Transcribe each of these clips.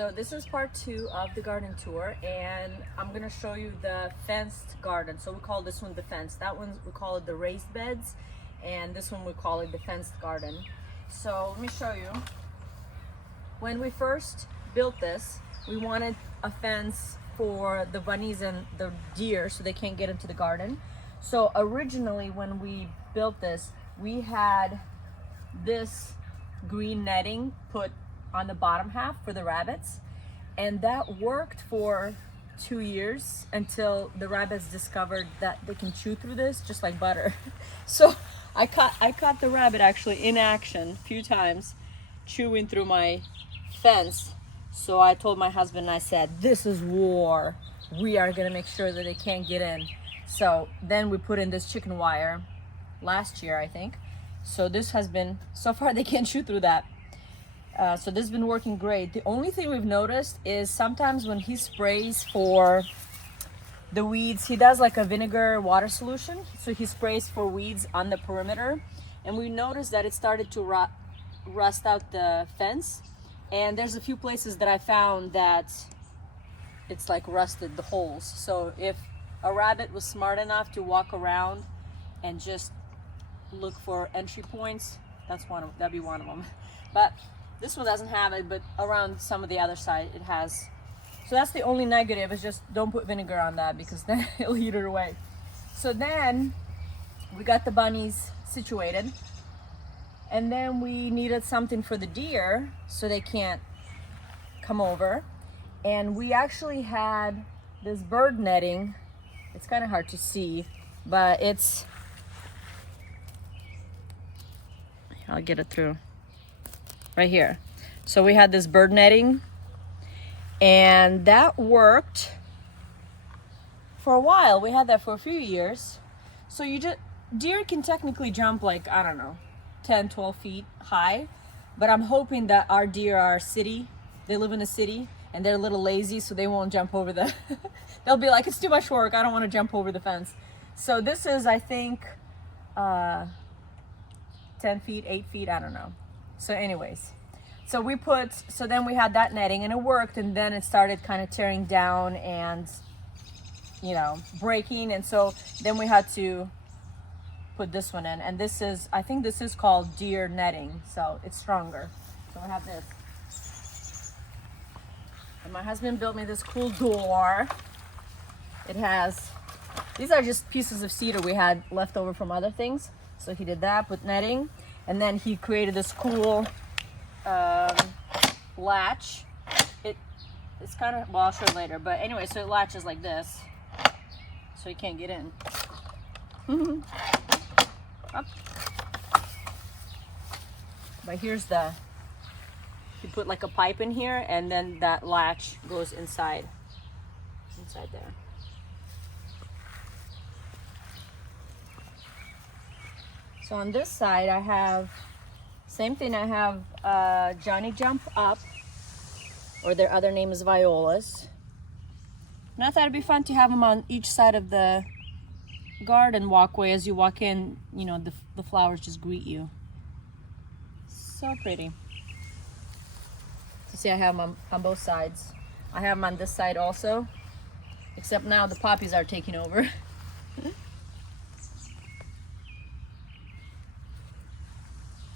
So this is part 2 of the garden tour, and I'm gonna show you the fenced garden. So we call this one the fence. That one we call it the raised beds, and this one we call it the fenced garden. So let me show you. When we first built this, we wanted a fence for the bunnies and the deer so they can't get into the garden. So originally when we built this, we had this green netting put on the bottom half for the rabbits, and that worked for 2 years until the rabbits discovered that they can chew through this just like butter. So I caught the rabbit actually in action a few times chewing through my fence. So I told my husband, I said, this is war, we are gonna make sure that they can't get in. So then we put in this chicken wire last year, I think. So this has been, so far they can't chew through that. So this has been working great. The only thing we've noticed is sometimes when he sprays for the weeds, he does like a vinegar water solution. So he sprays for weeds on the perimeter. And we noticed that it started to rust out the fence. And there's a few places that I found that it's like rusted the holes. So if a rabbit was smart enough to walk around and just look for entry points, that'd be one of them. But this one doesn't have it, but around some of the other side it has. So that's the only negative, is just don't put vinegar on that because then it'll eat it away. So then we got the bunnies situated, and then we needed something for the deer so they can't come over. And we actually had this bird netting. It's kind of hard to see, but I'll get it through. Right here. So we had this bird netting, and that worked for a while. We had that for a few years. So deer can technically jump like, I don't know, 10, 12 feet high, but I'm hoping that our deer are they live in a city and they're a little lazy, so they won't jump over they'll be like, it's too much work, I don't want to jump over the fence. So this is, I think, 10 feet, 8 feet, I don't know. So anyways, so then we had that netting and it worked, and then it started kind of tearing down and, breaking. And so then we had to put this one in, and I think this is called deer netting. So it's stronger. So I have this. And my husband built me this cool door. These are just pieces of cedar we had left over from other things. So he did that with netting. And then he created this cool latch. It's kind of, well, I'll show it later. But anyway, so it latches like this, so you can't get in. Up. But you put like a pipe in here, and then that latch goes inside there. So on this side, I have, same thing, I have Johnny Jump Up, or their other name is violas. And I thought it'd be fun to have them on each side of the garden walkway. As you walk in, the flowers just greet you. So pretty. So see, I have them on both sides. I have them on this side also, except now the poppies are taking over.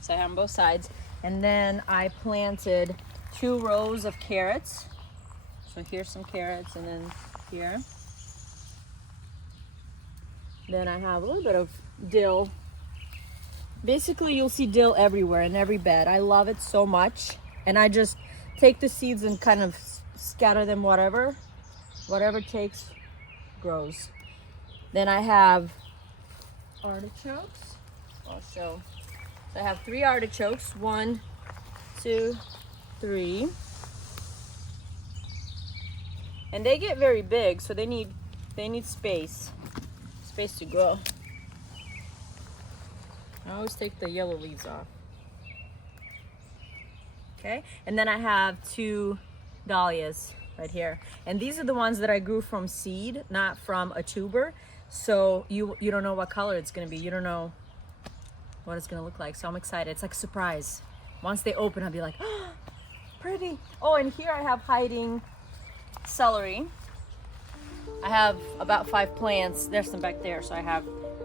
So I have on both sides. And then I planted 2 rows of carrots. So here's some carrots, and then here. Then I have a little bit of dill. Basically, you'll see dill everywhere in every bed. I love it so much. And I just take the seeds and kind of scatter them whatever takes grows. Then I have artichokes. I'll show. So I have 3 artichokes, 1, 2, 3. And they get very big, so they need space to grow. I always take the yellow leaves off. Okay, and then I have 2 dahlias right here. And these are the ones that I grew from seed, not from a tuber. So you don't know what color it's gonna be. You don't know what it's gonna look like. So I'm excited. It's like a surprise. Once they open, I'll be like, oh, pretty. Oh, and here I have hiding celery. I have about 5 plants. There's some back there. So I have,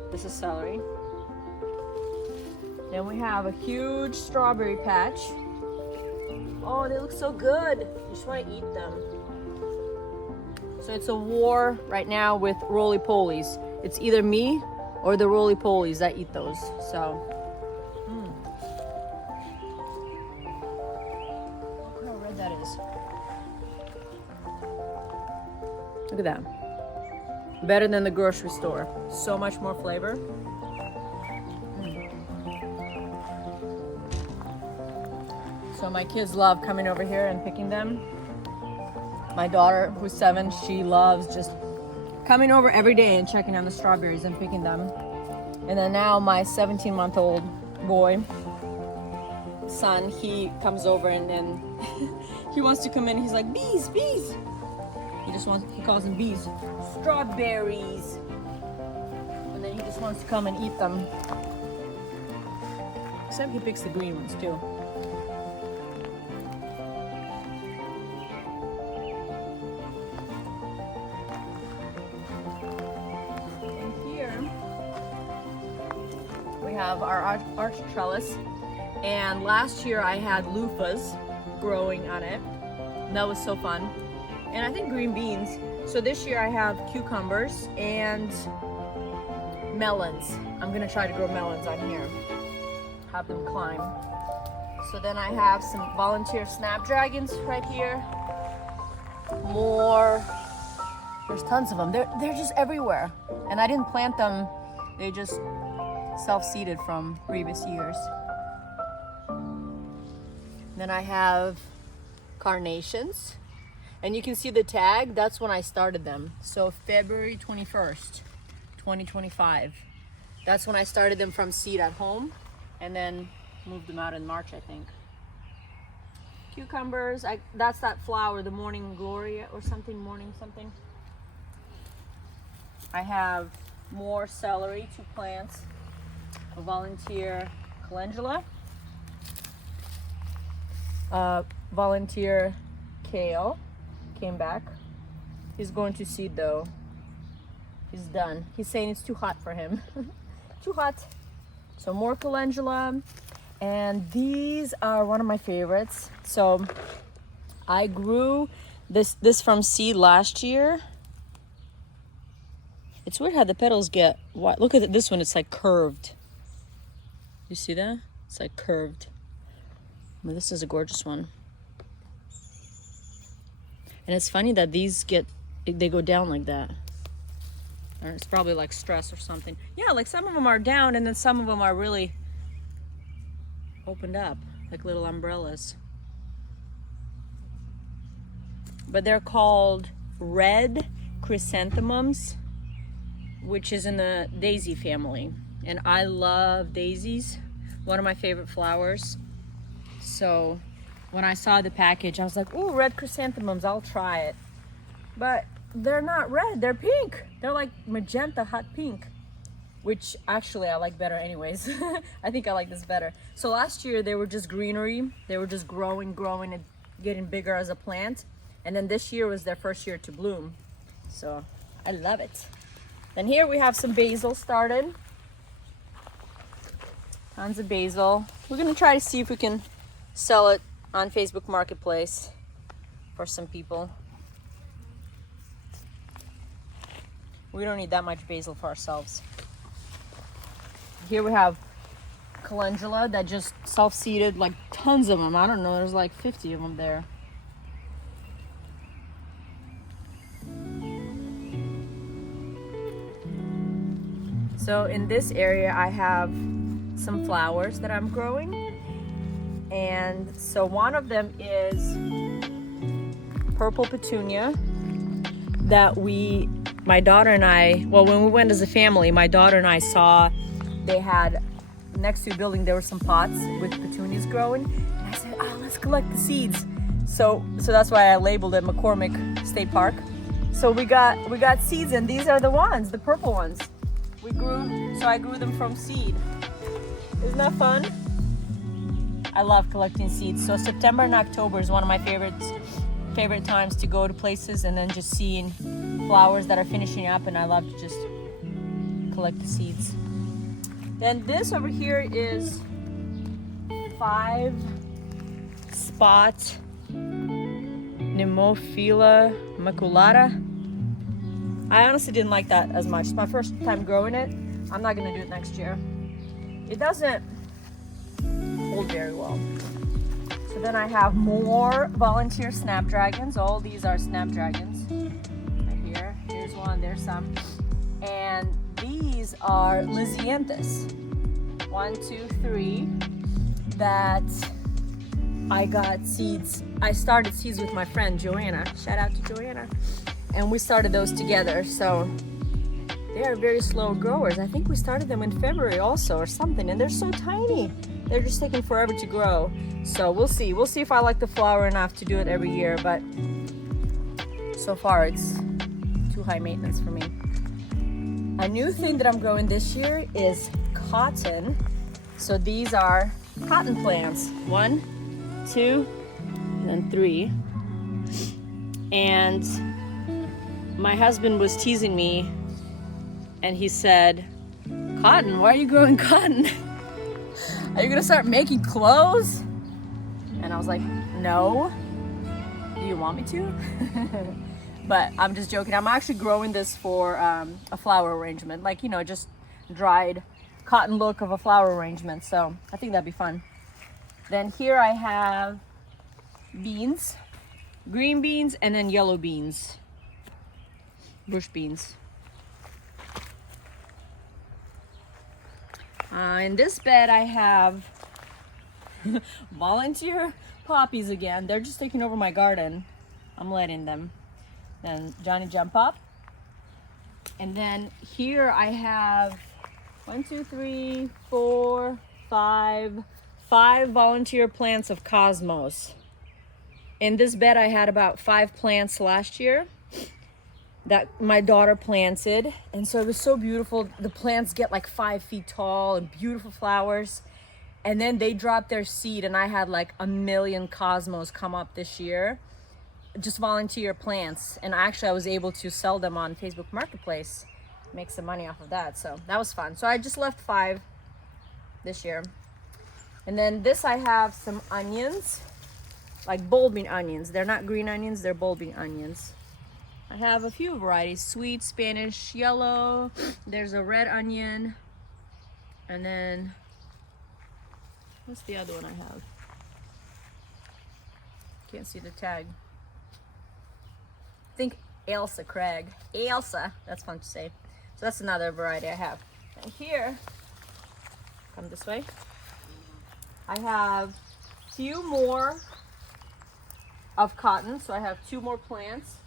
this is celery. Then we have a huge strawberry patch. Oh, they look so good. You just want to eat them. So it's a war right now with roly-polies. It's either me or the roly-polies that eat those. So, look how red that is. Look at that. Better than the grocery store. So much more flavor. So my kids love coming over here and picking them. My daughter, who's 7, she loves just coming over every day and checking on the strawberries and picking them. And then now my 17-month-old boy, son, he comes over and he wants to come in. He's like, bees, bees. He calls them bees. Strawberries. And then he just wants to come and eat them. Except he picks the green ones too. Have our arch trellis, and last year I had loofahs growing on it. That was so fun. And I think green beans. So this year I have cucumbers and melons. I'm gonna try to grow melons on here, have them climb. So then I have some volunteer snapdragons right here. More, there's tons of them. They're just everywhere, and I didn't plant them. They just self-seeded from previous years. Then I have carnations, and you can see the tag. That's when I started them. So February 21st, 2025. That's when I started them from seed at home, and then moved them out in March, I think. Cucumbers, that's that flower, the morning glory or something, morning something. I have more celery, 2 plants. A volunteer calendula, volunteer kale came back. He's going to seed though. He's done. He's saying it's too hot for him. Too hot. So more calendula, and these are one of my favorites. So I grew this from seed last year. It's weird how the petals get wide. Look at this one, it's like curved. You see that? It's like curved. Well, this is a gorgeous one. And it's funny that these they go down like that. Or it's probably like stress or something. Yeah, like some of them are down, and then some of them are really opened up, like little umbrellas. But they're called red chrysanthemums, which is in the daisy family. And I love daisies, one of my favorite flowers. So when I saw the package, I was like, ooh, red chrysanthemums, I'll try it. But they're not red, they're pink. They're like magenta hot pink, which actually I like better anyways. I think I like this better. So last year they were just greenery. They were just growing and getting bigger as a plant. And then this year was their first year to bloom. So I love it. Then here we have some basil started. Tons of basil. We're gonna try to see if we can sell it on Facebook Marketplace for some people. We don't need that much basil for ourselves. Here we have calendula that just self-seeded, like tons of them. I don't know, there's like 50 of them there. So in this area I have some flowers that I'm growing, and so one of them is purple petunia that my daughter and I, well, when we went as a family, my daughter and I saw they had next to a building, there were some pots with petunias growing, and I said, oh, let's collect the seeds. So that's why I labeled it McCormick State Park. So we got seeds, and these are the ones, the purple ones. I grew them from seed. Isn't that fun? I love collecting seeds. So September and October is one of my favorite times to go to places and then just seeing flowers that are finishing up, and I love to just collect the seeds. Then this over here is 5 spot Nemophila maculata. I honestly didn't like that as much. It's my first time growing it. I'm not gonna do it next year. It doesn't hold very well. So then I have more volunteer snapdragons. All these are snapdragons. Right here. Here's one, there's some. And these are Lysianthus. 1, 2, 3. That I got seeds. I started seeds with my friend Joanna. Shout out to Joanna. And we started those together. So they are very slow growers. I think we started them in February also or something. And they're so tiny. They're just taking forever to grow. So we'll see. We'll see if I like the flower enough to do it every year. But so far it's too high maintenance for me. A new thing that I'm growing this year is cotton. So these are cotton plants. 1, 2, and then 3. And my husband was teasing me and he said, "Cotton? Why are you growing cotton? Are you gonna start making clothes?" And I was like, "No. Do you want me to?" But I'm just joking. I'm actually growing this for a flower arrangement, like, you know, just dried cotton look of a flower arrangement. So I think that'd be fun. Then here I have beans, green beans, and then yellow beans, bush beans. In this bed I have volunteer poppies again. They're just taking over my garden. I'm letting them. Then Johnny jump up. And then here I have 1, 2, 3, 4, 5 volunteer plants of cosmos. In this bed I had about 5 plants last year that my daughter planted, and so it was so beautiful. The plants get like 5 feet tall and beautiful flowers, and then they dropped their seed, and I had like 1,000,000 cosmos come up this year, just volunteer plants. And actually I was able to sell them on Facebook Marketplace, make some money off of that, so that was fun. So I just left 5 this year. And then this I have some onions, like bulbing onions. They're not green onions, they're bulbing onions. I have a few varieties: sweet, Spanish, yellow. There's a red onion. And then, what's the other one I have? Can't see the tag. I think Ailsa Craig. Ailsa, that's fun to say. So that's another variety I have. And here, come this way, I have a few more of cotton. So I have 2 more plants.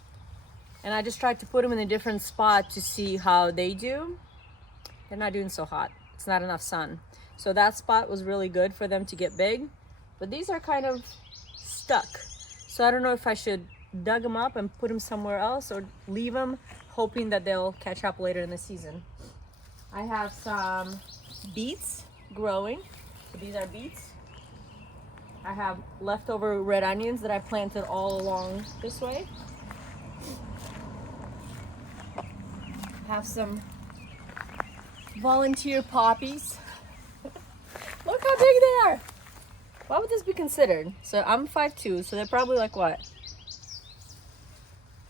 And I just tried to put them in a different spot to see how they do. They're not doing so hot. It's not enough sun. So that spot was really good for them to get big. But these are kind of stuck. So I don't know if I should dug them up and put them somewhere else or leave them, hoping that they'll catch up later in the season. I have some beets growing. So these are beets. I have leftover red onions that I planted all along this way. Have some volunteer poppies. Look how big they are. Why would this be considered? So I'm 5'2", so they're probably like what?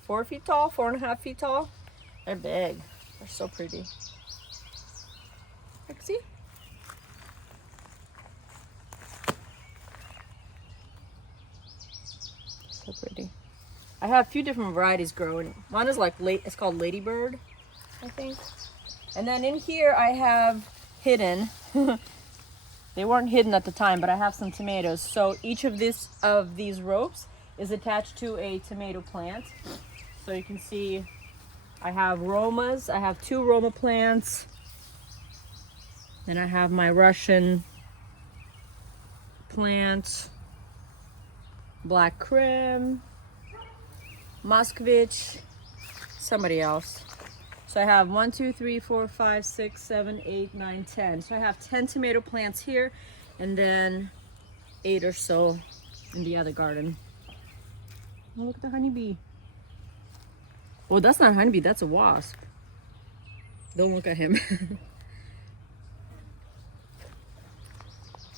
4 feet tall, 4.5 feet tall. They're big. They're so pretty. Like, see? So pretty. I have a few different varieties growing. One is like it's called Ladybird, I think. And then in here I have hidden, they weren't hidden at the time, but I have some tomatoes. So each of these ropes is attached to a tomato plant. So you can see I have Romas. I have 2 Roma plants. Then I have my Russian plant, Black Krim, Moskvich, somebody else. So I have 1, 2, 3, 4, 5, 6, 7, 8, 9, 10. So I have 10 tomato plants here, and then 8 or so in the other garden. Oh, look at the honeybee. Oh, that's not a honeybee, that's a wasp. Don't look at him.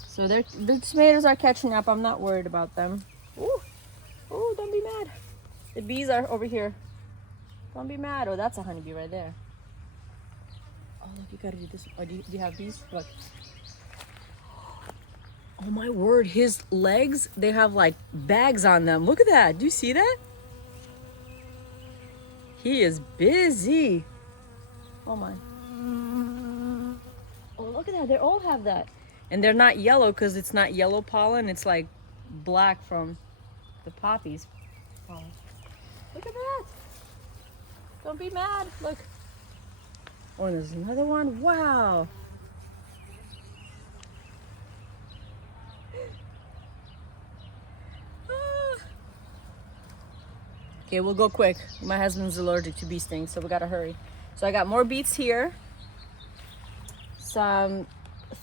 So the tomatoes are catching up. I'm not worried about them. Ooh. Oh, don't be mad. The bees are over here. Don't be mad. Oh, that's a honeybee right there. Oh, look, you gotta do this. Oh, do you have bees? Look. Oh my word, his legs, they have like bags on them. Look at that. Do you see that? He is busy. Oh my. Oh, look at that. They all have that. And they're not yellow because it's not yellow pollen. It's like black from the poppies pollen. Look at that. Don't be mad. Look. Oh, there's another one. Wow. Okay, we'll go quick. My husband's allergic to bee stings, so we gotta hurry. So I got more beets here. Some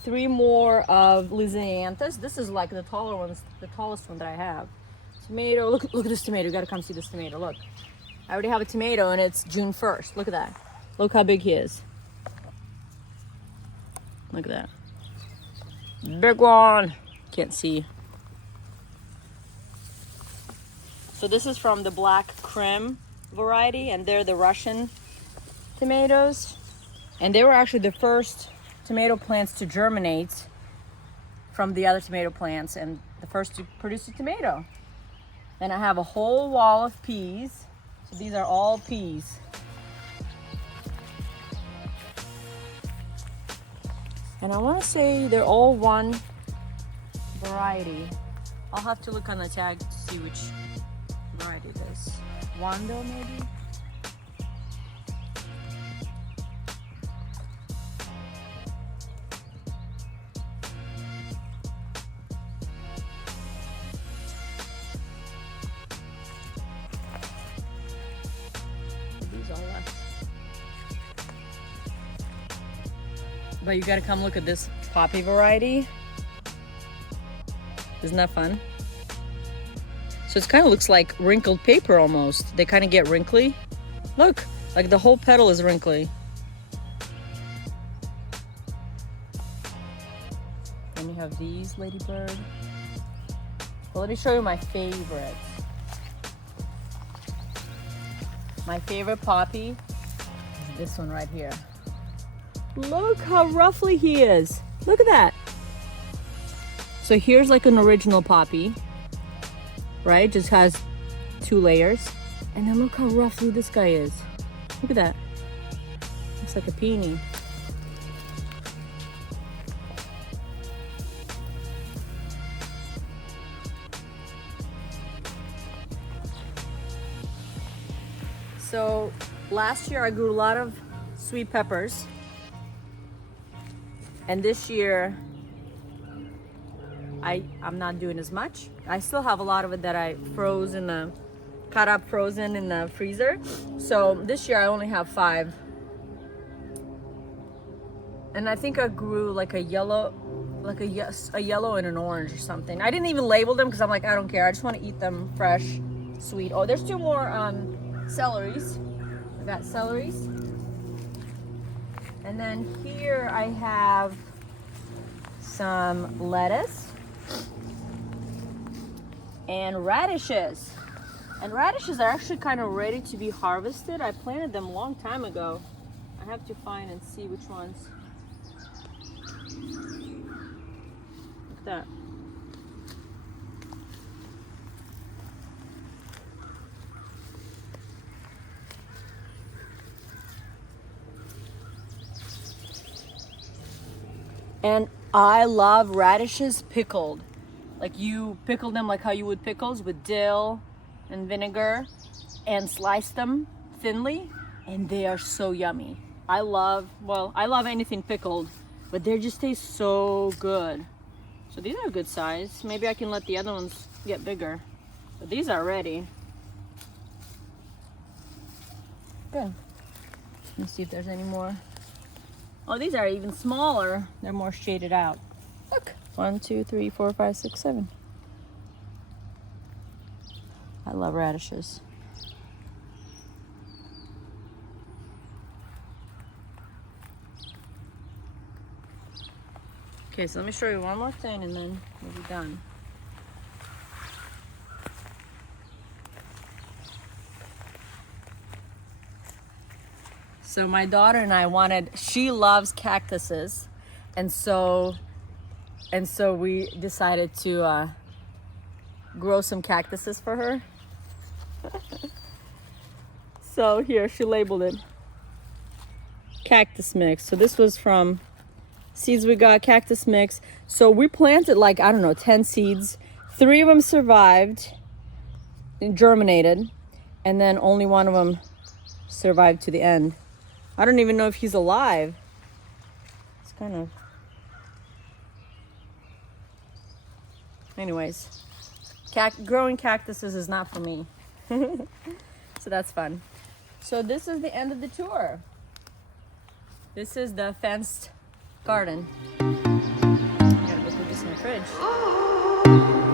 3 more of Lysianthus. This is like the taller ones, the tallest one that I have. Tomato. Look at this tomato. You gotta come see this tomato. Look. I already have a tomato and it's June 1st. Look at that. Look how big he is. Look at that. Big one. Can't see. So this is from the Black Krim variety, and they're the Russian tomatoes. And they were actually the first tomato plants to germinate from the other tomato plants, and the first to produce a tomato. Then I have a whole wall of peas. So these are all peas. And I want to say they're all one variety. I'll have to look on the tag to see which variety it is. Wando maybe? These all left. But you gotta come look at this poppy variety. Isn't that fun? So it kind of looks like wrinkled paper almost. They kind of get wrinkly. Look, like the whole petal is wrinkly. Then you have these, ladybird. Well, let me show you my favorites. My favorite poppy is this one right here. Look how ruffly he is. Look at that. So here's like an original poppy, right? Just has 2 layers. And then look how ruffly this guy is. Look at that. Looks like a peony. So last year I grew a lot of sweet peppers. And this year I'm not doing as much. I still have a lot of it that I froze in the, cut up frozen in the freezer. So this year I only have 5. And I think I grew like a yellow, like a yellow and an orange or something. I didn't even label them because I'm like, I don't care. I just want to eat them fresh, sweet. Oh, there's 2 more celeries. I got celeries. And then here I have some lettuce and radishes. And radishes are actually kind of ready to be harvested. I planted them a long time ago. I have to find and see which ones. Look at that. And I love radishes pickled. Like you pickle them like how you would pickles with dill and vinegar and slice them thinly, and they are so yummy. I love anything pickled, but they just taste so good. So these are a good size. Maybe I can let the other ones get bigger. But these are ready. Good. Let's see if there's any more. Oh, these are even smaller. They're more shaded out. Look, 1, 2, 3, 4, 5, 6, 7. I love radishes. Okay, so let me show you one more thing and then we'll be done. So my daughter and I she loves cactuses, and so we decided to grow some cactuses for her. So here, she labeled it cactus mix. So this was from seeds we got, cactus mix. So we planted like, I don't know, 10 seeds. 3 of them survived and germinated, and then only one of them survived to the end. I don't even know if he's alive. It's kind of... Anyways, growing cactuses is not for me. So that's fun. So this is the end of the tour. This is the fenced garden. I gotta go put this in the fridge.